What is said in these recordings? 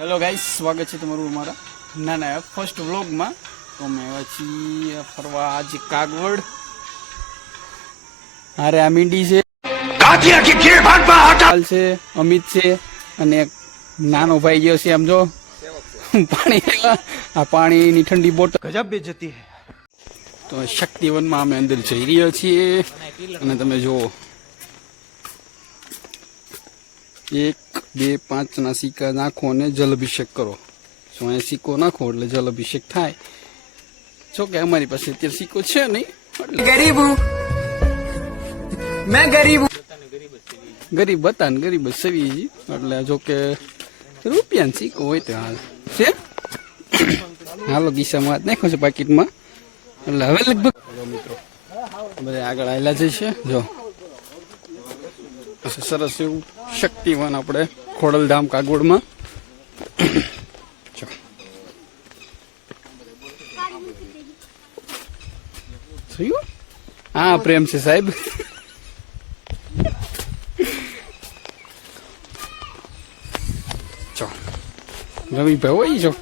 Hello guys, સ્વાગત છે તમારું અમારા નાના ફર્સ્ટ વ્લોગમાં. તો અમે આવ્યા છીએ ફરવા આજે કાગવડ. અરે આ મીંડી છે, હાલ છે, અમિત છે અને એક નાનો ભાઈ ગયો છે. આમ જો પાણી આ પાણીની ઠંડી બોટલ ગજબ બેઇજ્જતી હે. તો શક્તિવનમાં અમે અંદર જઈ રહ્યા છીએ અને તમે જુઓ 1, 2, 5 ના સિક્કા નાખો અને જલ અભિષેક કરો. જો અહીંયા સિક્કો નાખો એટલે જલ અભિષેક થાય. જો કે અમારી પાસે અત્યારે સિક્કો છે નહીં, ગરીબ હું મેં ગરીબ હું. ગરીબ હતા ને ગરીબ જ સવી. એટલે જો કે રૂપિયાનો સિક્કો હોય તો હાલ છે. હાલો ગીસામાં હાથ નાખ્યો છે પાકીટમાં. એટલે હવે લગભગ મિત્રો બધા આગળ આવેલા જશે. જો સરસ એવું શક્તિવાન આપણે ખોડલધામ કાગવડમાં. થયું? હા, પ્રેમ છે સાહેબ. ચો રવિભાઈ હોય જો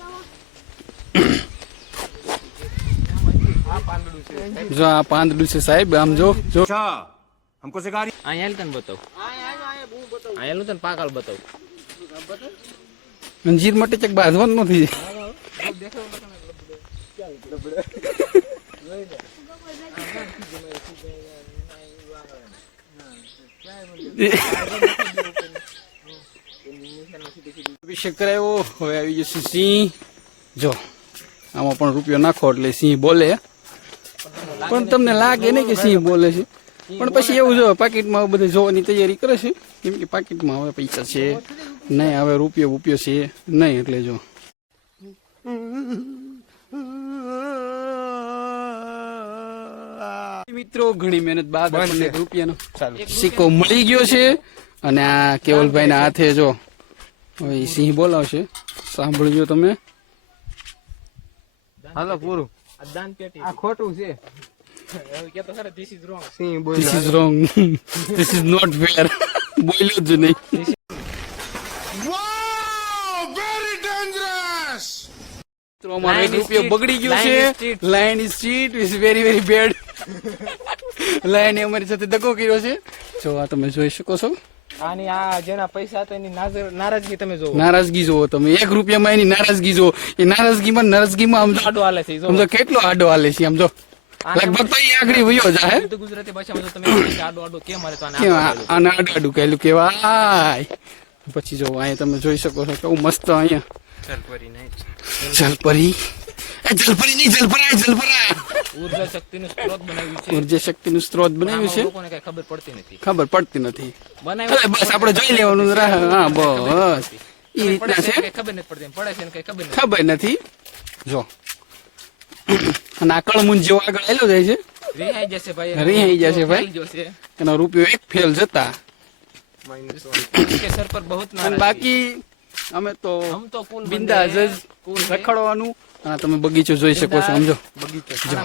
જો આ પાંદડું છે સાહેબ. આમ જો જો हमको सिखा रही आयल तन बताओ आयल तन पागल बताओ અંજીર માટે ચક બાંધવાનું નથી. અભિષેક કરાયો. હવે આવી જશે સિંહ. જો આમાં પણ રૂપિયો નાખો એટલે સિંહ બોલે. પણ તમને લાગે નહીં કે સિંહ બોલે છે, પણ પછી એવું જો પાકીટમાં બધું જોવાની તૈયારી કરે છે. કેમ કે પાકીટમાં હવે પૈસા છે નહીં, હવે રૂપિયો છે નહીં. એટલે જો મિત્રો ઘણી મહેનત બાદ આપણને રૂપિયાનો સિક્કો મળી ગયો છે. અને આ કેવલભાઈ ના હાથે જો હવે સિંહ બોલાવશે. સાંભળજો તમે. હાલો પૂરું दान पेटी આ ખોટું છે. क्या तो सर दिस इज रॉन्ग સિંહ બોલ This is wrong. This is not fair. બોલ્યો જ નહીં. તો અમારો એક રૂપિયો બગડી ગયો છે. Line is cheat is very very bad. Line અમારી સાથે દગો કર્યો છે. જો આ તમે જોઈ શકો છો. આની આ જેના પૈસા હતા એની નારાજગી તમે જોવો. નારાજગી જોવો તમે. 1 રૂપિયામાં એની નારાજગી જોવો. એ નારાજગીમાં આમ જો આડો હાલે છે જો સમજો કેટલો આડો હાલે છે. આમ જો લગભગ તો એ આગળ વયો જાય. તો ગુજરાતી ભાષામાં જો તમે આડો આડો કેમ મારે તો આને કેમ આને આડું આડું કહેલું કેવાય. પછી જો અહીંયા તમે જોઈ શકો છો કેવું મસ્ત અહીંયા જલપરી નહીં જલપરી. જલપરી નહીં, જલપરા. ઉર્જા શક્તિનું સ્ત્રોત બનાવ્યું છે. ઉર્જા શક્તિનું સ્ત્રોત બનાવ્યું છે. લોકોને કઈ ખબર પડતી નથી. ખબર પડતી નથી. બનાવ્યું એટલે બસ આપણે જોઈ લેવાનું. હા બસ એ રીતના છે. કઈ ખબર નથી પડતી. પડે છે ને કઈ ખબર નથી. ખબર નથી. જો અને આ કળમુંજ જેવો આગળ આવેલો જાય છે. રિહાઈ જશે ભાઈ. રિહાઈ જશે ભાઈ. ફેલ જશે. એનો રૂપિયો 1 ફેલ જતા. इसके सर पर बहुत અને नाराज બાકી અમે તો हम तो कूल બિંદાસ જ રખડવાનું. અને તમે બગીચો જોઈ શકો છો. સમજો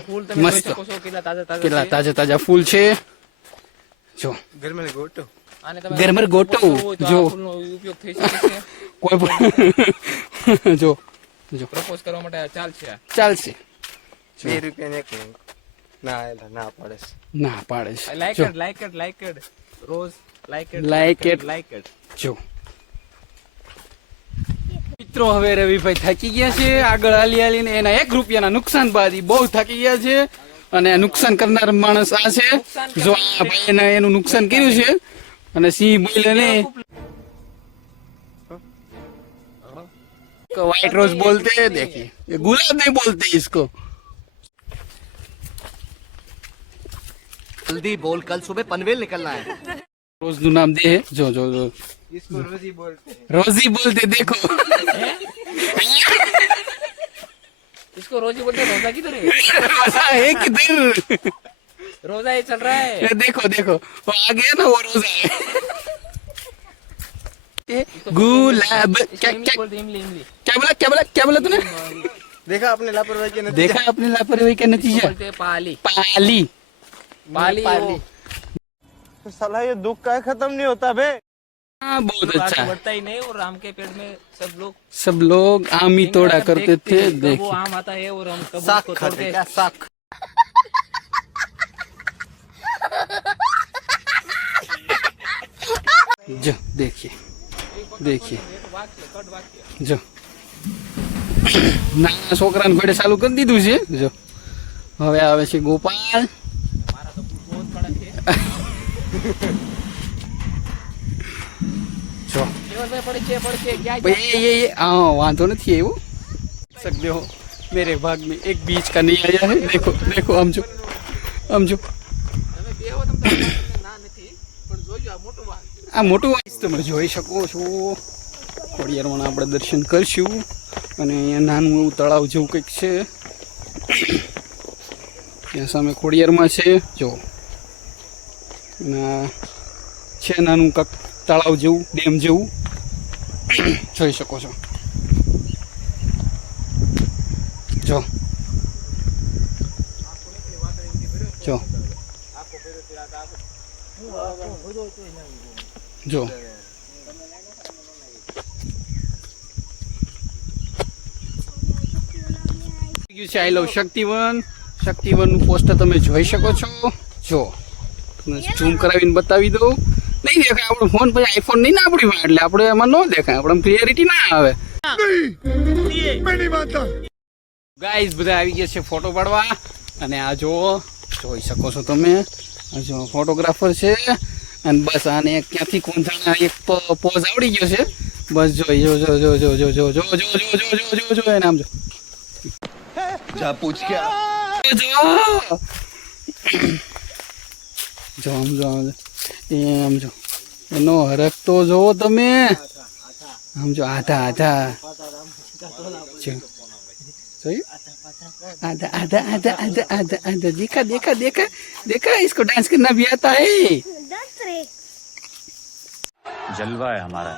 ફૂલ તમે મસ્ત. જોઈ શકો છો કેટલા તાજા તાજા કેટલા છે. તાજા તાજા ફૂલ છે. જો ઘર में गोटो આને તમે ઘરમાં ગોટો હોય તો આ જો ફૂલનો ઉપયોગ થઈ શકે છે. કોઈ પણ જો જો પ્રપોઝ કરવા માટે આ ચાલશે આ. ચાલશે. 2 રૂપિયા ને 1 ના એલા ના પડે છે. ના પાડે છે. લાઈક જો it like it like it rose like it Like it. Like it. જો મિત્રો હવે રવિભાઈ થાકી ગયા છે. આગળ હાલીને એના 1 રૂપિયાના નુકસાન બાદ ઈ બહુ થાકી ગયા છે. અને આ નુકસાન કરનાર માણસ આ છે. જો આ ભાઈને એનું નુકસાન કર્યું છે. અને સિંહ બોલે ને व्हाइट रोज बोलते हैं. देखिए ये गुलाब नहीं बोलते इसको. जल्दी बोल, कल सुबह पनवेल निकलना है। रोज નું નામ દે. જો જો જો इसको रोजी बोलते हैं. रोजी बोलते देखो. इसको रोजी बोलते हैं. रोजा किधर है? है किधर. रोजा ही चल रहा है. ये देखो देखो वो आ गया ना वो रोजा है. गुलाब क्या इमली क्या बोलते हैं, इमली इमली क्या बोला तूने. देखा आपने लापरवाही के नतीजा. देखा अपनी लापरवाही का नतीजा. बोलते हैं पाली पाली पाली साला ये दुख का खत्म नहीं होता बे. हाँ बहुत आगे अच्छा है। बढ़ता ही नहीं और आम के पेड़ में सब लोग आम ही तोड़ा करते थे कब वो देखिए आम आता है और हम कब साख उसको खाते तोड़ते क्या साख जो देखिए देखिए જો નાના છોકરાને ઘોડે ચાલુ કરી દીધું છે જો હવે આવે છે ગોપાલ જો ये हाँ वांधो नहीं है वो सकते हो मेरे भाग में एक बीच का नहीं आया है देखो देखो हम जो આ મોટું વાઇસ તમે જોઈ શકો છો ખોડિયારમાં આપણે દર્શન કરશું અને અહીંયા નાનું એવું તળાવ જેવું કંઈક છે ત્યાં સામે ખોડિયારમાં છે જો અને આ છે નાનું કાંક તળાવ જેવું ડેમ જેવું જોઈ શકો છો જો જો જો આઈ લવ શક્તિવન શક્તિવનનું પોસ્ટર તમે જોઈ શકો છો જો ઝૂમ કરાવીને બતાવી દો નહીં દેખાય આપણો ફોન પછી આઈફોન નહીં ને આપણી માં એટલે આપણે એમાં ન દેખાય આપણે ક્લિયરિટી ના આવે ગાઈઝ બધા આવી ગયા છે ફોટો પાડવા અને આ જો જોઈ શકો છો તમે આ જો ફોટોગ્રાફર છે અને બસ આને ક્યાંથી કોણ જાણે એક પોઝ આવડી ગયો છે બસ જો જો જો જો જો જો જો જો જો જો જો જો જો એના આમ જો जा पूछ क्या જો જો આમ જો એમ જો એનો હરખ તો જોવો તમે આમ જો આધા આધા જો જોયું आधा आधा आधा आधा आधा आधा देखा देखा देखा देखा इसको डांस करना भी आता है जलवा है हमारा।